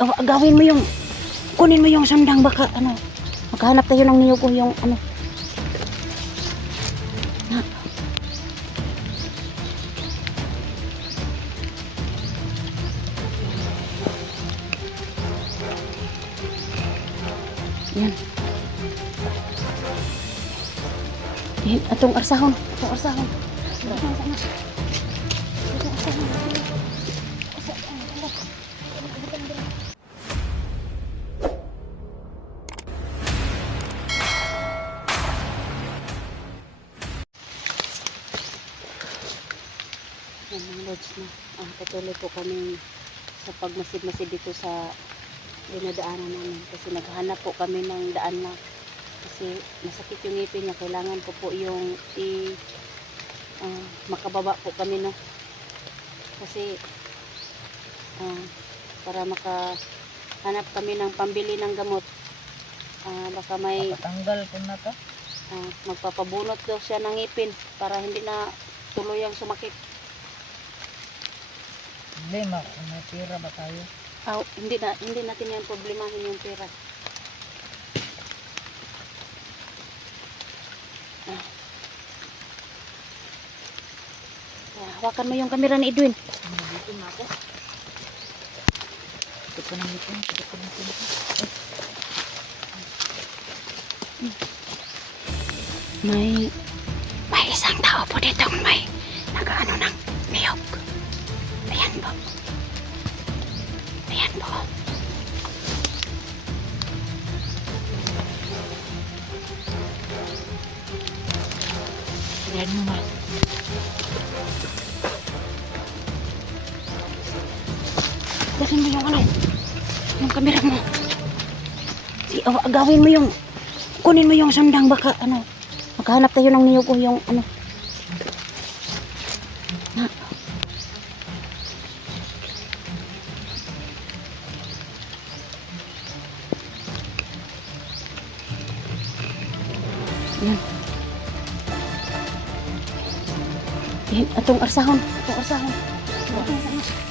aw- gawin mo yung, kunin mo yung sandang baka, ano, makahanap tayo ng niyog o yung, ano. Yan. Yan, atong arsahon, atong arsahon. Sana, sana. Lods na. Ah, patuloy po kami sa pagmasid-masid dito sa dinadaanan namin. Kasi naghahanap po kami ng daan na kasi masakit yung ngipin niya. Kailangan ko po yung i ah, makababa po kami no. Kasi ah, para makahanap kami ng pambili ng gamot. Ah, baka may Patanggal ko na to. ah, magpapabunot daw siya ng ngipin para hindi na tuluyang sumakit. Hindi, ma may pira ba tayo? Ah, hindi na hindi natin yan problemahin yung pera. Ah. Ah, hawakan mo yung camera ni Edwin. Dito na ako? Ito pa ng ito. Ito pa ng ito. May may isang tao po dito may nagaano ng niyog. Ayan po. Ayan po. Yan mo ma. Dasin mo yung ano, yung camera mo. Si, aw- gawin mo yung, kunin mo yung sandang baka ano, makahanap tayo ng niyog o yung ano. Atong arsahon, atong arsahon. Atong arsahon.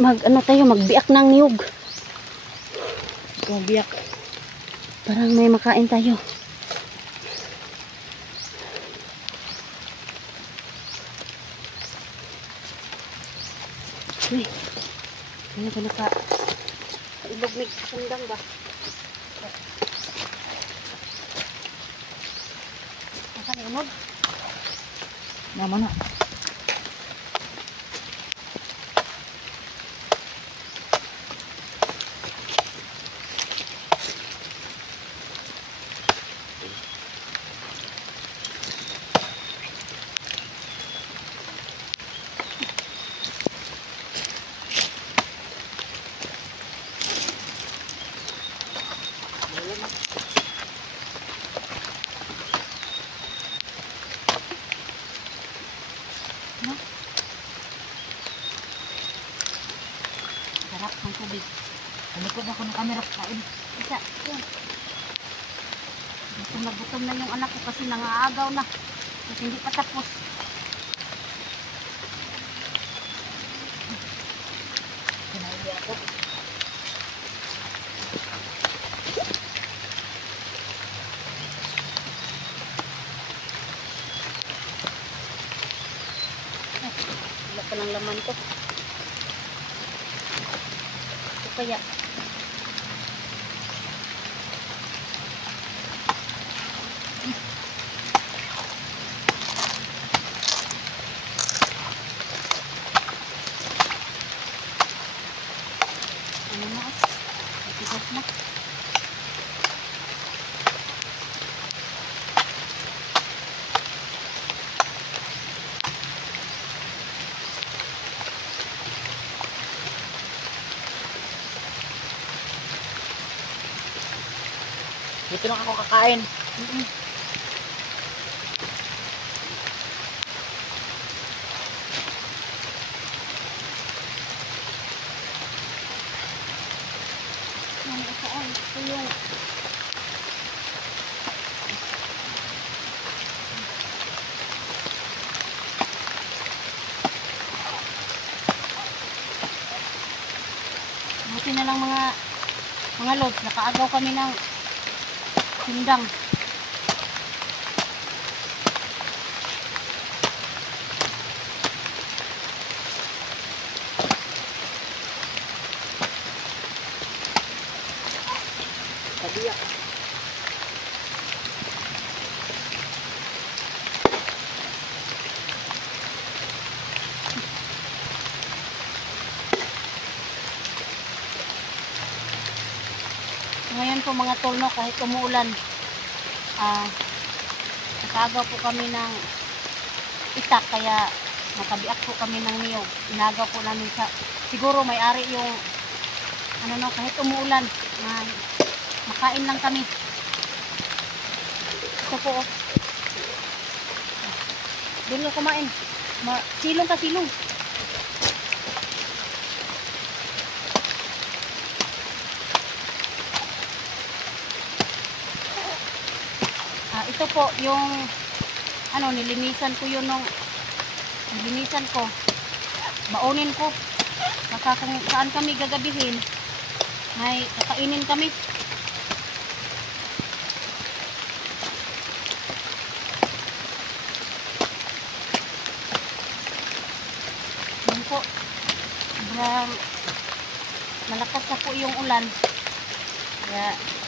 Mag ano tayo, magbiak ng niyog. Kubiyak. Parang may makain tayo. Uy, ano ka naka... Ilog may sandang ba? Unod? Mama na. Sarap ng tubig. Alikod ako ng camera kain. Isa, yun. Gutom na yung anak ko kasi nangaagaw na. Kasi hindi pa tapos. Sinabi ako. Wala pa ng laman to. Ito kaya. Ano na? Matigas na. Dito lang ako kakain. Ito yung Buti na lang mga mga lods, nakaagaw kami ng 心脏 Ngayon po mga tolno, kahit umuulan, ah, nakagaw po kami ng itak, kaya nakabiak po kami ng niyog. Inagaw po namin sa, siguro may ari yung, ano no, kahit umuulan, na makain lang kami. Ito po, oh. Doon kumain. Ma silong ka, silong. Ito po yung ano nilinisan ko yun nung nilinisan ko. Baonin ko. Kung saan kami gagabihin, may kakainin kami. Yun po. Sobrang malakas na po yung ulan. Kaya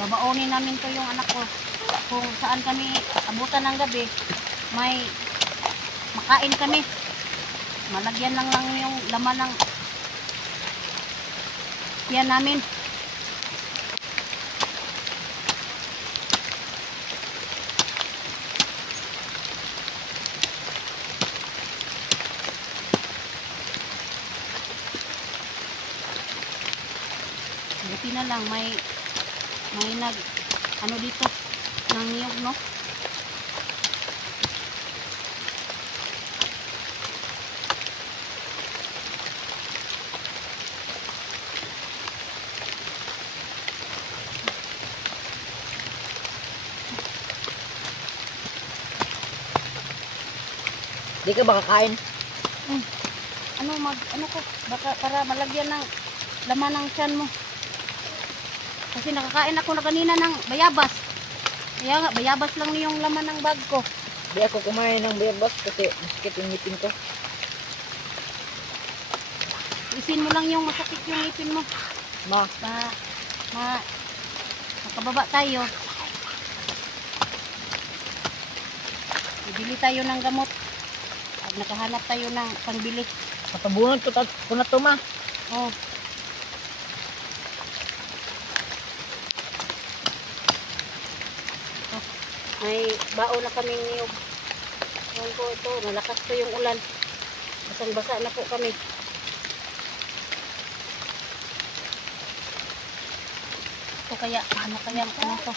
babaonin namin to yung anak ko. Kung saan kami abutan ng gabi may makain kami. Malagyan lang lang yung laman ng yan namin. Buti na lang may may nag ano dito? Ng niyog no? Di ka ba kakain? ano mag ano ko? Baka para malagyan ng laman ng tiyan mo kasi nakakain ako na kanina ng bayabas. Kaya nga bayabas lang yung laman ng bag ko. Di ako kumain ng bayabas kasi masakit yung ngipin ko. isin mo lang yung masakit yung ngipin mo. Ma, ma ma makababa tayo. Bibili tayo ng gamot. At nakahanap tayo ng pangbili matabunod ko, ko na to ma. Oh, may bao na kaming niyog. Yan po ito malakas po yung ulan. Basang basa na po kami. Ito kaya ano kaya ano to?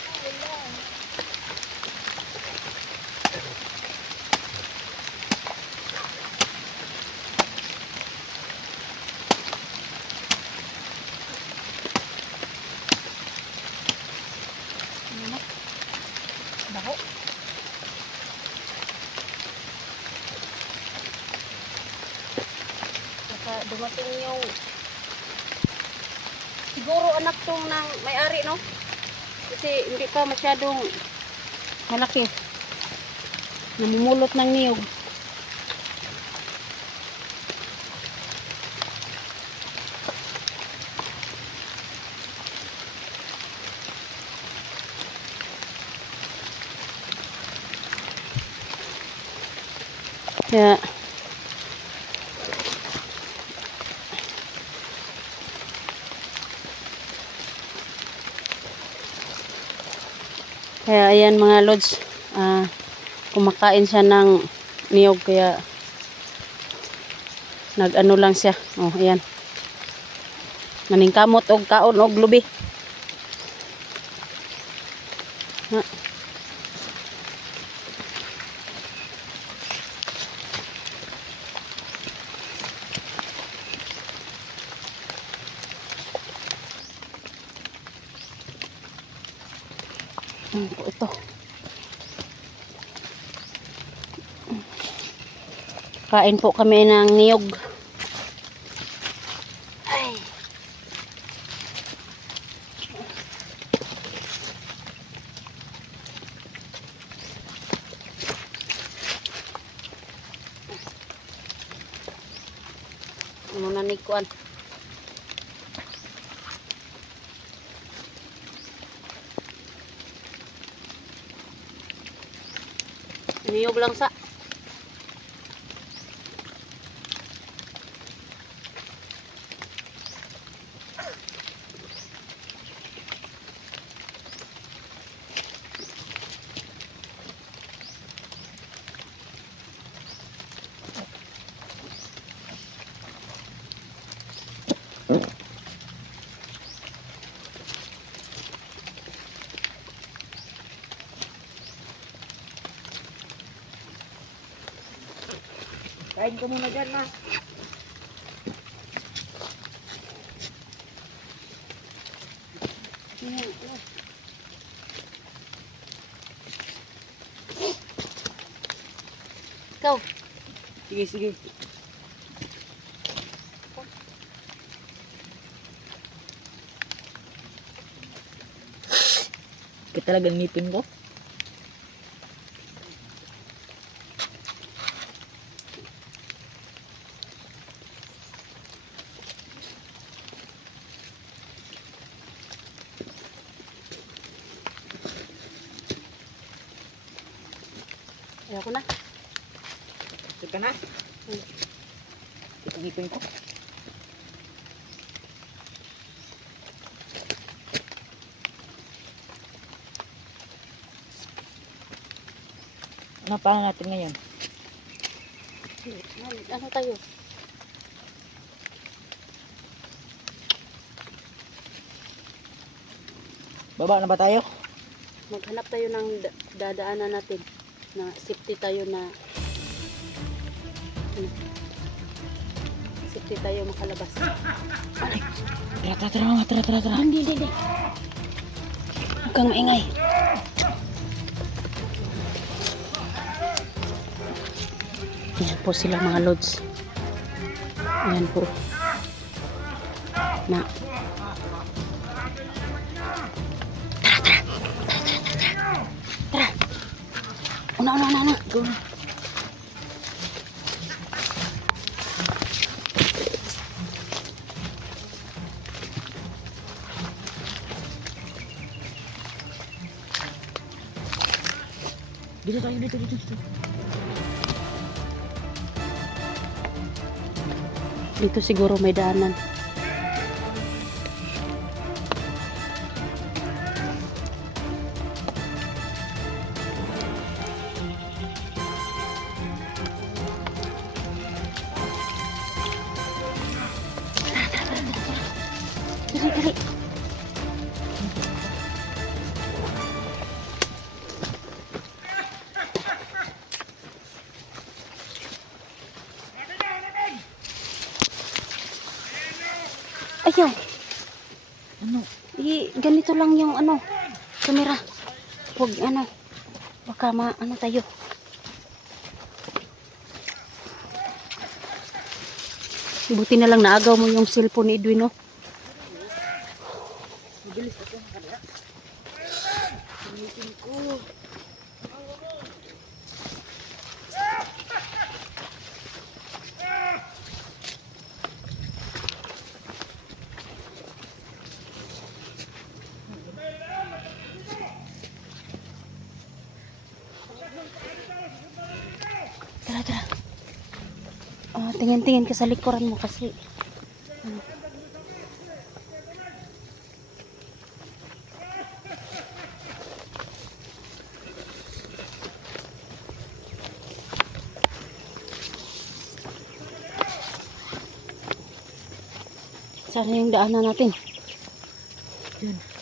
Ano na baho Saka dumating yung siguro anak tong ng may-ari no? Kasi hindi pa masyadong malaki. Namumulot ng niyog Kaya Kaya ayan mga lods, ah, kumakain siya ng niyog kaya nag-ano lang siya. Oh, ayan. Maningkamot og kaon og lubi. Ano po ito? Kain po kami ng niyog. Ay. Ano na ni kuan? Niyog lang sa. Kain ka muna dyan, ma. Ikaw, Sige, sige. Kaya talagang ngipin ko. Ano pa natin ngayon? Ano tayo? Baba na ba tayo? Maghanap tayo ng da- dadaanan natin na safety tayo na safety tayo makalabas. Ay, Tara, tara, tara, tara, tara. hindi, hindi, hindi. Huwag kang maingay. Ayan po sila mga lods. Ayan po. Na. Tara, tara. Tara, tara, tara, tara. Tara. Una, una, una, una. Go. Dito tayo, dito, dito, dito. Dito siguro may daanan. Ayaw. Ano? I, ganito lang yung ano, kamera. Huwag ano, baka ma, ano tayo. Buti na lang naagaw mo yung cellphone ni Edwin, no? Mabilis ako ng kanila. Ngipin ko. Tara, tara. Ah, tingin-tingin ka sa likuran mo kasi. ano. Saan yung daanan natin? Yun.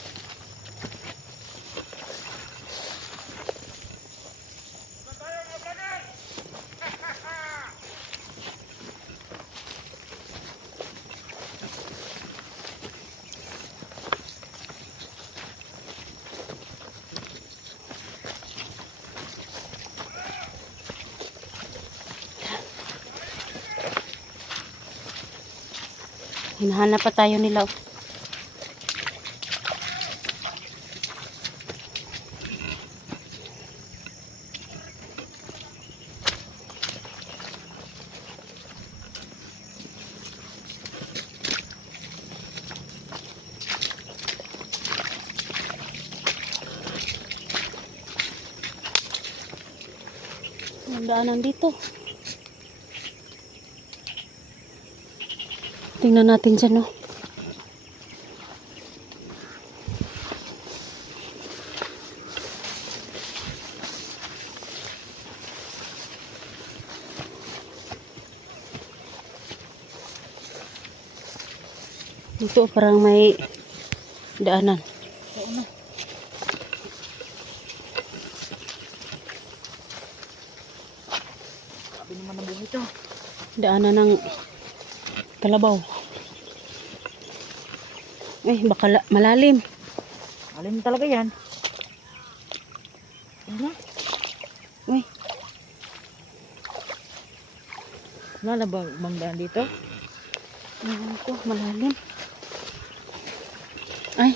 Hinahanap pa tayo nila. Ang daanan dito. Tingnan natin dyan, no? Dito parang may daanan. Daanan ng kalabaw. Ay, baka la- malalim. Alim talaga yan. Ano na? Uy, Wala na ba bang daan dito? ewan ko, malalim. Ay,